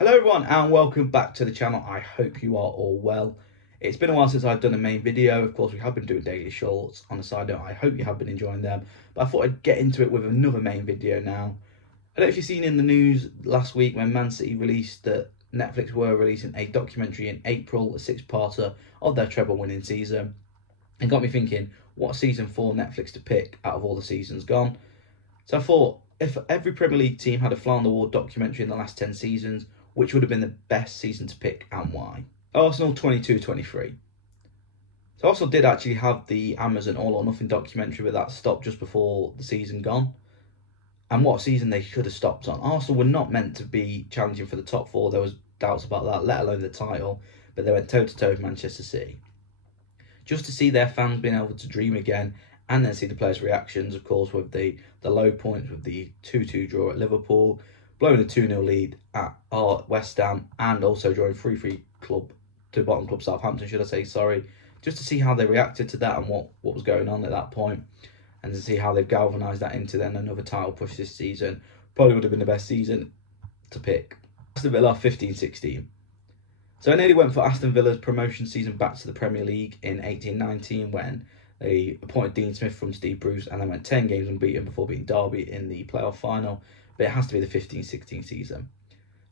Hello everyone and welcome back to the channel. I hope you are all well. It's been a while since I've done a main video. Of course, we have been doing daily shorts. On a side note, I hope you have been enjoying them. But I thought I'd get into it with another main video now. I don't know if you've seen in the news last week when Man City released that Netflix were releasing a documentary in April, a six-parter of their treble winning season. It got me thinking, what season for Netflix to pick out of all the seasons gone? So I thought, if every Premier League team had a fly on the wall documentary in the last 10 seasons, which would have been the best season to pick and why? Arsenal 22-23. So Arsenal did actually have the Amazon All or Nothing documentary, but that stopped just before the season gone. And what season they should have stopped on. Arsenal were not meant to be challenging for the top four. There was doubts about that, let alone the title. But they went toe-to-toe with Manchester City. Just to see their fans being able to dream again, and then see the players' reactions, of course, with the low points with the 2-2 draw at Liverpool, blowing a 2-0 lead at West Ham, and also drawing 3-3 to bottom club Southampton, should I say, sorry. Just to see how they reacted to that and what was going on at that point, and to see how they've galvanised that into then another title push this season. Probably would have been the best season to pick. Aston Villa 15-16. So I nearly went for Aston Villa's promotion season back to the Premier League in 18-19 when they appointed Dean Smith from Steve Bruce and then went 10 games unbeaten before beating Derby in the playoff final. But it has to be the 15-16 season.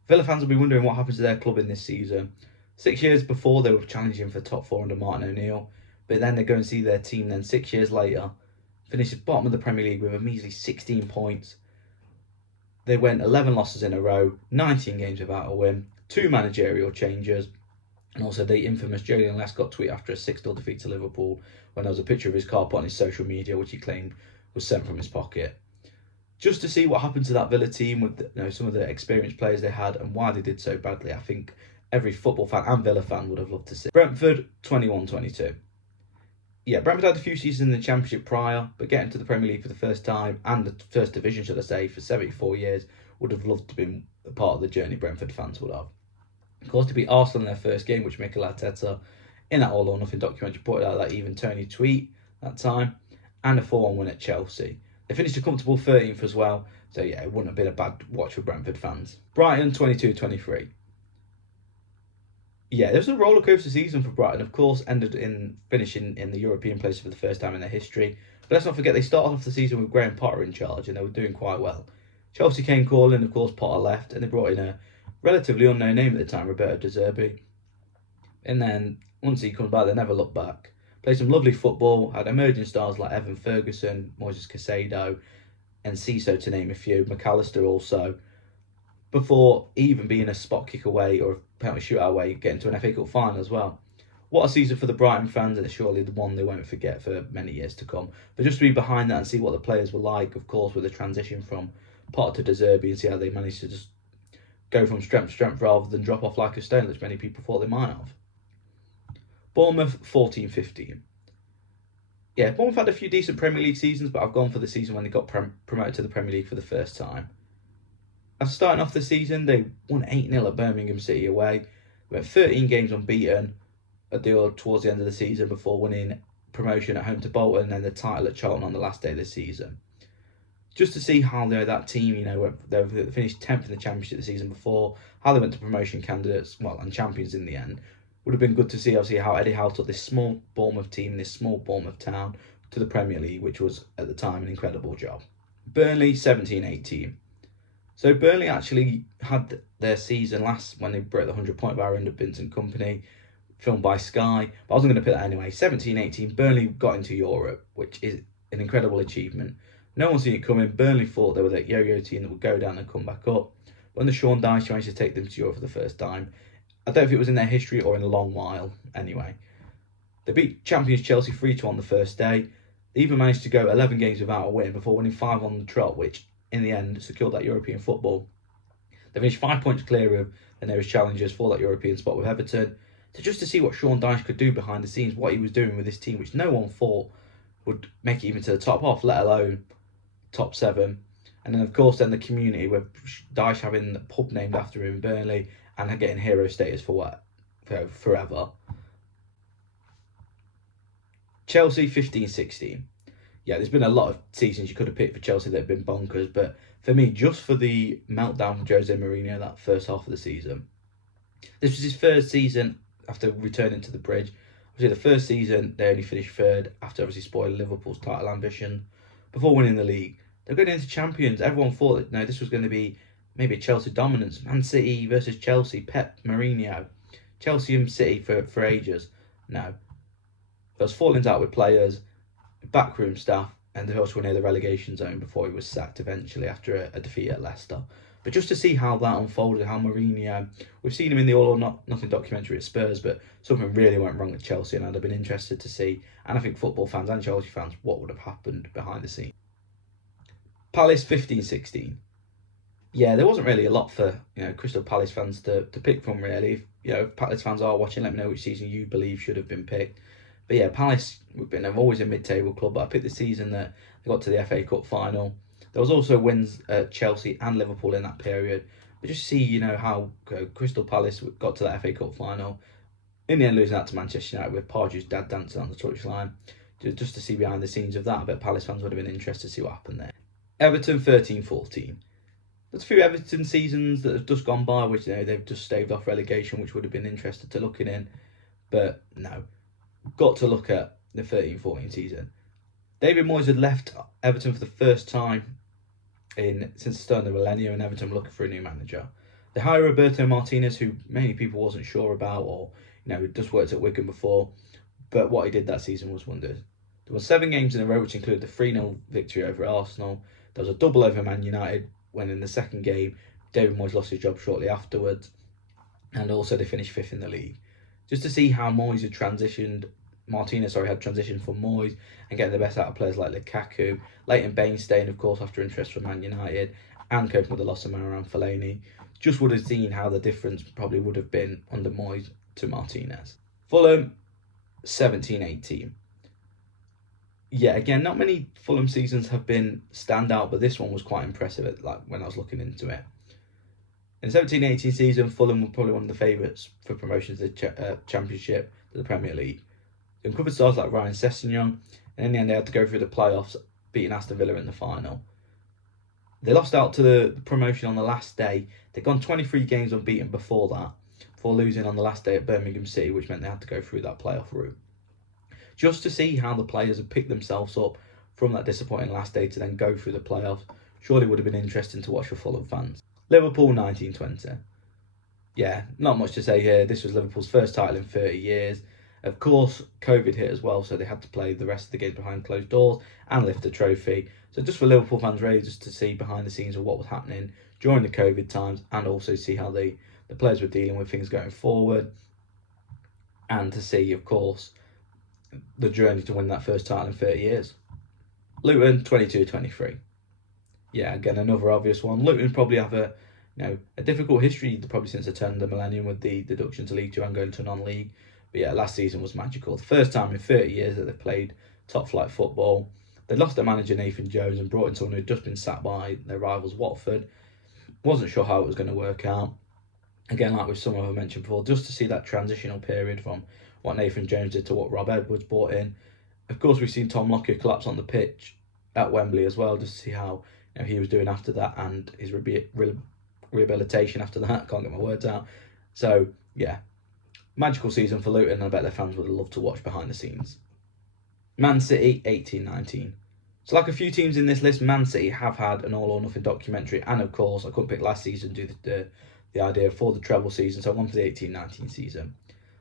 Villa fans will be wondering what happened to their club in this season. 6 years before, they were challenging for top four under Martin O'Neill, but then they go and see their team then 6 years later finish at bottom of the Premier League with a measly 16 points. They went 11 losses in a row, 19 games without a win, 2 managerial changes, and also the infamous Julian Lescott tweet after a 6-0 defeat to Liverpool when there was a picture of his car put on his social media, which he claimed was sent from his pocket. Just to see what happened to that Villa team with some of the experienced players they had and why they did so badly, I think every football fan and Villa fan would have loved to see. Brentford 21-22. Yeah, Brentford had a few seasons in the Championship prior, but getting to the Premier League for the first time, and the First Division, should I say, for 74 years, would have loved to be a part of the journey Brentford fans would have. Of course, to beat Arsenal in their first game, which Mikel Arteta, in that All or Nothing documentary, put out that even Tony tweet that time, and a 4-1 win at Chelsea. They finished a comfortable 13th as well, so yeah, it wouldn't have been a bad watch for Brentford fans. Brighton 22-23. Yeah, there was a rollercoaster season for Brighton. Of course, ended in finishing in the European place for the first time in their history. But let's not forget they started off the season with Graham Potter in charge, and they were doing quite well. Chelsea came calling, of course, Potter left, and they brought in a relatively unknown name at the time, Roberto De Zerbi. And then once he comes back, they never looked back. Played some lovely football, had emerging stars like Evan Ferguson, Moises Caicedo, and Ciso, to name a few. McAllister also, before even being a spot kick away or a penalty shootout away, getting to an FA Cup final as well. What a season for the Brighton fans, and it's surely the one they won't forget for many years to come. But just to be behind that and see what the players were like, of course, with the transition from Potter to De Zerbi, and see how they managed to just go from strength to strength rather than drop off like a stone, which many people thought they might have. Bournemouth 14-15. Yeah, Bournemouth had a few decent Premier League seasons, but I've gone for the season when they got promoted to the Premier League for the first time. After starting off the season, they won 8-0 at Birmingham City away. They went 13 games unbeaten towards the end of the season before winning promotion at home to Bolton and then the title at Charlton on the last day of the season. Just to see how that team, they finished 10th in the Championship the season before, how they went to promotion candidates, and champions in the end. Would have been good to see, obviously, how Eddie Howe took this small Bournemouth team, this small Bournemouth town, to the Premier League, which was, at the time, an incredible job. Burnley 17-18. So Burnley actually had their season last when they broke the 100-point bar under Vincent Kompany, filmed by Sky. But I wasn't going to put that anyway. 17-18, Burnley got into Europe, which is an incredible achievement. No one seen it coming. Burnley thought they were that yo-yo team that would go down and come back up. But when the Sean Dyche managed to take them to Europe for the first time, I don't know if it was in their history or in a long while anyway. They beat champions Chelsea 3-2 on the first day. They even managed to go 11 games without a win before winning 5 on the trot, which in the end secured that European football. They finished 5 points clear of the nearest challengers for that European spot with Everton. So just to see what Sean Dyche could do behind the scenes, what he was doing with this team, which no one thought would make it even to the top half, let alone top 7. And then, of course, the community with Dyche having the pub named after him in Burnley and getting hero status for forever. Chelsea 15-16. yeah, there's been a lot of seasons you could have picked for Chelsea that have been bonkers, but for me, just for the meltdown from Jose Mourinho that first half of the season, this was his first season after returning to the bridge. Obviously, the first season they only finished third after obviously spoiling Liverpool's title ambition before winning the league. They're going into champions. Everyone thought that this was going to be maybe a Chelsea dominance, Man City versus Chelsea, Pep, Mourinho, Chelsea and City for ages. No, there was fallings out with players, backroom staff, and they also were near the relegation zone before he was sacked eventually after a defeat at Leicester. But just to see how that unfolded, how Mourinho, we've seen him in the All or Nothing documentary at Spurs, but something really went wrong at Chelsea, and I'd have been interested to see, and I think football fans and Chelsea fans, what would have happened behind the scenes. Palace 15-16. Yeah, there wasn't really a lot for Crystal Palace fans to pick from really. If Palace fans are watching, let me know which season you believe should have been picked. But yeah, Palace have always a mid-table club, but I picked the season that they got to the FA Cup final. There was also wins at Chelsea and Liverpool in that period. But just see, how Crystal Palace got to that FA Cup final. In the end, losing out to Manchester United with Pardew's dad dancing on the touchline. Just to see behind the scenes of that, I bet Palace fans would have been interested to see what happened there. Everton 13-14. There's a few Everton seasons that have just gone by, which they've just staved off relegation, which would have been interested to looking in. But no, got to look at the 13-14 season. David Moyes had left Everton for the first time since the start of the millennium, and Everton were looking for a new manager. They hired Roberto Martinez, who many people wasn't sure about, or he'd just worked at Wigan before. But what he did that season was wonders. There were 7 games in a row, which included the 3-0 victory over Arsenal. There was a double over Man United, when in the second game, David Moyes lost his job shortly afterwards. And also they finished 5th in the league. Just to see how Moyes had transitioned, Martinez had transitioned from Moyes and getting the best out of players like Lukaku, Leighton Baines staying, of course, after interest from Man United, and coping with the loss of Marouane Fellaini. Just would have seen how the difference probably would have been under Moyes to Martinez. Fulham, 17-18. Yeah, again, not many Fulham seasons have been standout, but this one was quite impressive when I was looking into it. In the 17-18 season, Fulham were probably one of the favourites for promotion to the Championship, to the Premier League. They uncovered stars like Ryan Sessegnon, and in the end they had to go through the playoffs, beating Aston Villa in the final. They lost out to the promotion on the last day. They'd gone 23 games unbeaten before that, before losing on the last day at Birmingham City, which meant they had to go through that playoff route. Just to see how the players have picked themselves up from that disappointing last day to then go through the playoffs, surely would have been interesting to watch for Fulham fans. Liverpool 19-20. Yeah, not much to say here. This was Liverpool's first title in 30 years. Of course, COVID hit as well, so they had to play the rest of the games behind closed doors and lift the trophy. So just for Liverpool fans, really just to see behind the scenes of what was happening during the COVID times, and also see how the players were dealing with things going forward, and to see, of course, the journey to win that first title in 30 years. Luton 22-23. Yeah, again, another obvious one. Luton probably have a difficult history probably since the turn of the millennium with the deduction to League Two and going to non-league. But yeah, last season was magical. The first time in 30 years that they've played top flight football. They lost their manager Nathan Jones and brought in someone who'd just been sacked by their rivals Watford. Wasn't sure how it was going to work out. Again, like with some of I mentioned before, just to see that transitional period from what Nathan Jones did to what Rob Edwards brought in. Of course, we've seen Tom Lockyer collapse on the pitch at Wembley as well, just to see how he was doing after that and his rehabilitation after that. Can't get my words out. So yeah, magical season for Luton, and I bet their fans would have loved to watch behind the scenes. Man City 18-19. So like a few teams in this list, Man City have had an all or nothing documentary, and of course I couldn't pick last season due to the idea for the treble season, so I went for the 18-19 season.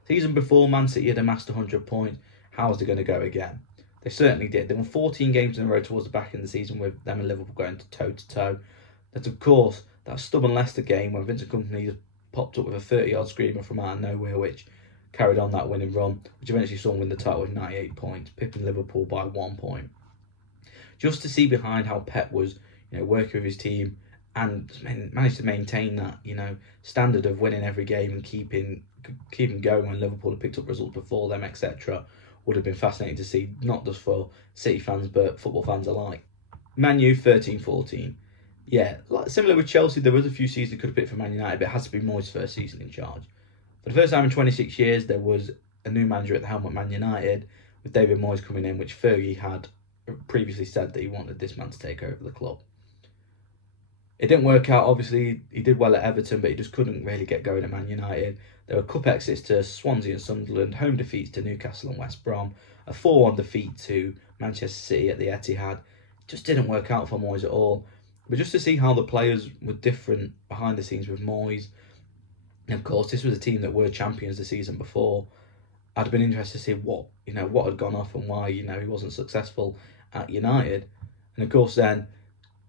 Season before, Man City had amassed 100 points. How is it going to go again? They certainly did. They won 14 games in a row towards the back end of the season, with them and Liverpool going toe-to-toe. That, of course, that stubborn Leicester game when Vincent Kompany just popped up with a 30-yard screamer from out of nowhere, which carried on that winning run, which eventually saw them win the title with 98 points, pipping Liverpool by 1 point. Just to see behind how Pep was, working with his team and managed to maintain that, standard of winning every game and keeping going when Liverpool had picked up results before them, etc., would have been fascinating to see, not just for City fans but football fans alike. Man U 13-14. Yeah, similar with Chelsea, there was a few seasons that could have picked for Man United, but it has to be Moyes' first season in charge. For the first time in 26 years, there was a new manager at the helm at Man United, with David Moyes coming in, which Fergie had previously said that he wanted this man to take over the club. It didn't work out. Obviously, he did well at Everton, but he just couldn't really get going at Man United. There were cup exits to Swansea and Sunderland, home defeats to Newcastle and West Brom, a 4-1 defeat to Manchester City at the Etihad. Just didn't work out for Moyes at all. But just to see how the players were different behind the scenes with Moyes, and of course, this was a team that were champions the season before. I'd have been interested to see what had gone off and why he wasn't successful at United. And of course, then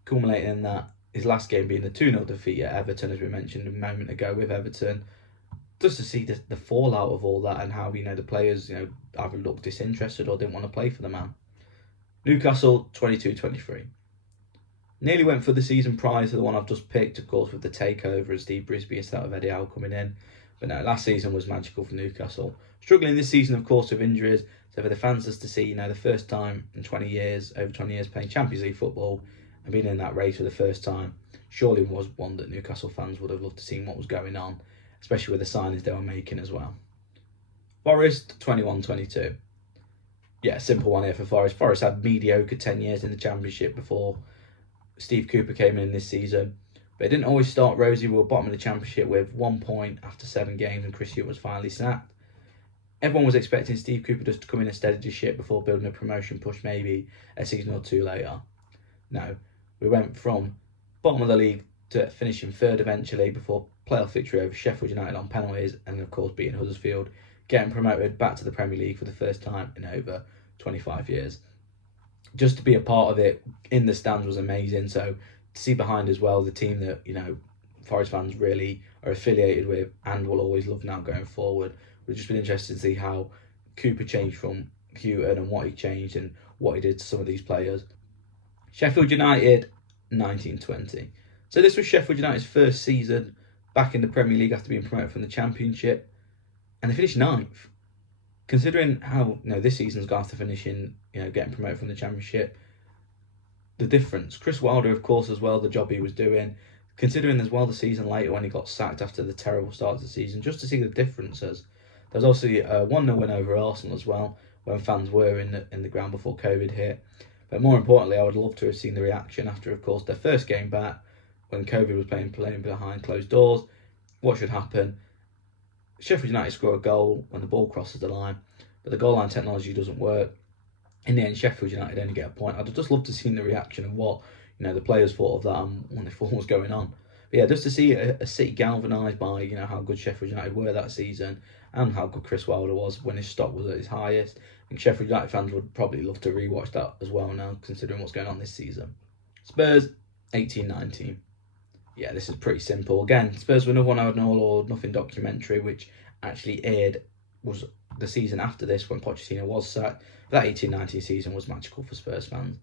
culminating in that, his last game being the 2-0 defeat at Everton, as we mentioned a moment ago with Everton, just to see the fallout of all that and how the players either looked disinterested or didn't want to play for the man. Newcastle 22-23. Nearly went for the season prior to the one I've just picked, of course, with the takeover and Steve Brisby instead of Eddie Howe coming in. But no, last season was magical for Newcastle. Struggling this season, of course, with injuries. So for the fans just to see, the first time in over 20 years playing Champions League football and being in that race for the first time, surely was one that Newcastle fans would have loved to see what was going on, especially with the signings they were making as well. Forest 21-22. Yeah, simple one here for Forest. Forest had mediocre 10 years in the Championship before Steve Cooper came in this season. But it didn't always start rosy. We were bottom of the Championship with 1 point after 7 games and Chris Hughton was finally sacked. Everyone was expecting Steve Cooper just to come in and steady the ship before building a promotion push maybe a season or two later. No, we went from bottom of the league to finishing third eventually before playoff victory over Sheffield United on penalties and of course beating Huddersfield, getting promoted back to the Premier League for the first time in over 25 years. Just to be a part of it in the stands was amazing. So to see behind as well the team that Forest fans really are affiliated with and will always love now going forward. We've just been interested to see how Cooper changed from Hughton and what he changed and what he did to some of these players. Sheffield United 19-20. So this was Sheffield United's first season back in the Premier League after being promoted from the Championship, and they finished 9th. Considering how this season's gone after finishing, getting promoted from the Championship, the difference. Chris Wilder, of course, as well, the job he was doing. Considering as well the season later when he got sacked after the terrible start of the season, just to see the differences. There was also a 1-0 win over Arsenal as well, when fans were in the ground before COVID hit. But more importantly, I would love to have seen the reaction after, of course, their first game back, when COVID was playing behind closed doors. What should happen? Sheffield United score a goal when the ball crosses the line, but the goal line technology doesn't work. In the end, Sheffield United only get a point. I'd just love to see the reaction of what the players thought of that and when they thought was going on. But yeah, just to see a City galvanised by how good Sheffield United were that season and how good Chris Wilder was when his stock was at his highest. I think Sheffield United fans would probably love to rewatch that as well now, considering what's going on this season. Spurs 18-19. Yeah, this is pretty simple. Again, Spurs were another one. I had an all or nothing documentary which actually aired was the season after this when Pochettino was sacked. That 18-19 season was magical for Spurs fans.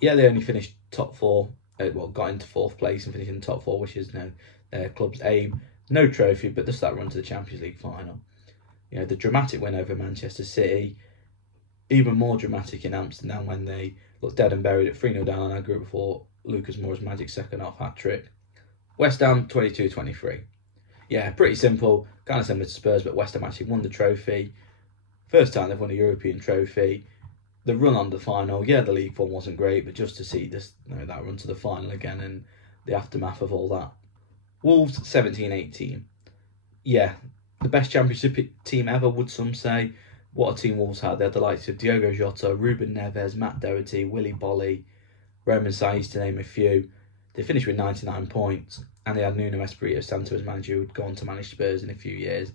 Yeah, they only finished top 4. Got into 4th place and finished in the top 4, which is their club's aim. No trophy, but just that run to the Champions League final. The dramatic win over Manchester City, even more dramatic in Amsterdam when they looked dead and buried at 3-0 down on our group before Lucas Moura's magic second-half hat-trick. West Ham 22-23. Yeah, pretty simple, kind of similar to Spurs, but West Ham actually won the trophy. First time they've won a European trophy. The run on the final, yeah, the league form wasn't great, but just to see this, that run to the final again and the aftermath of all that. Wolves 17-18. Yeah, the best Championship team ever, would some say. What a team Wolves had. They had the likes of Diogo Jota, Ruben Neves, Matt Doherty, Willy Bolly, Roman Saiz, to name a few. They finished with 99 points, and they had Nuno Espirito Santo as manager, who would go on to manage Spurs in a few years.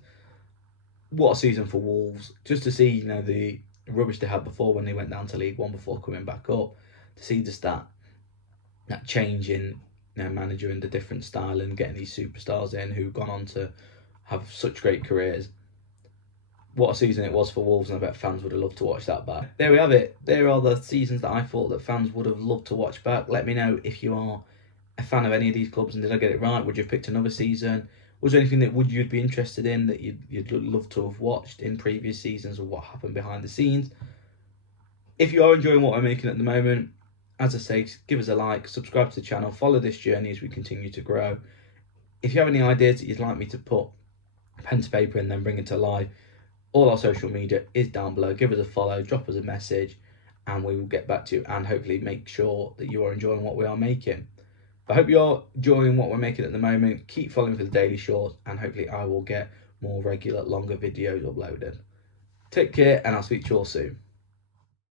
What a season for Wolves. Just to see, the rubbish they had before when they went down to League One before coming back up, to see just that change in manager and the different style and getting these superstars in who've gone on to have such great careers. What a season it was for Wolves, and I bet fans would have loved to watch that back. There we have it. There are the seasons that I thought that fans would have loved to watch back. Let me know if you are a fan of any of these clubs and did I get it right? Would you have picked another season? Was there anything that you'd be interested in that you'd love to have watched in previous seasons, or what happened behind the scenes? If you are enjoying what I'm making at the moment, as I say, give us a like, subscribe to the channel, follow this journey as we continue to grow. If you have any ideas that you'd like me to put pen to paper and then bring it to life, all our social media is down below. Give us a follow, drop us a message, and we will get back to you and hopefully make sure that you are enjoying what we are making. I hope you're enjoying what we're making at the moment. Keep following for the daily shorts, and hopefully I will get more regular, longer videos uploaded. Take care, and I'll speak to you all soon.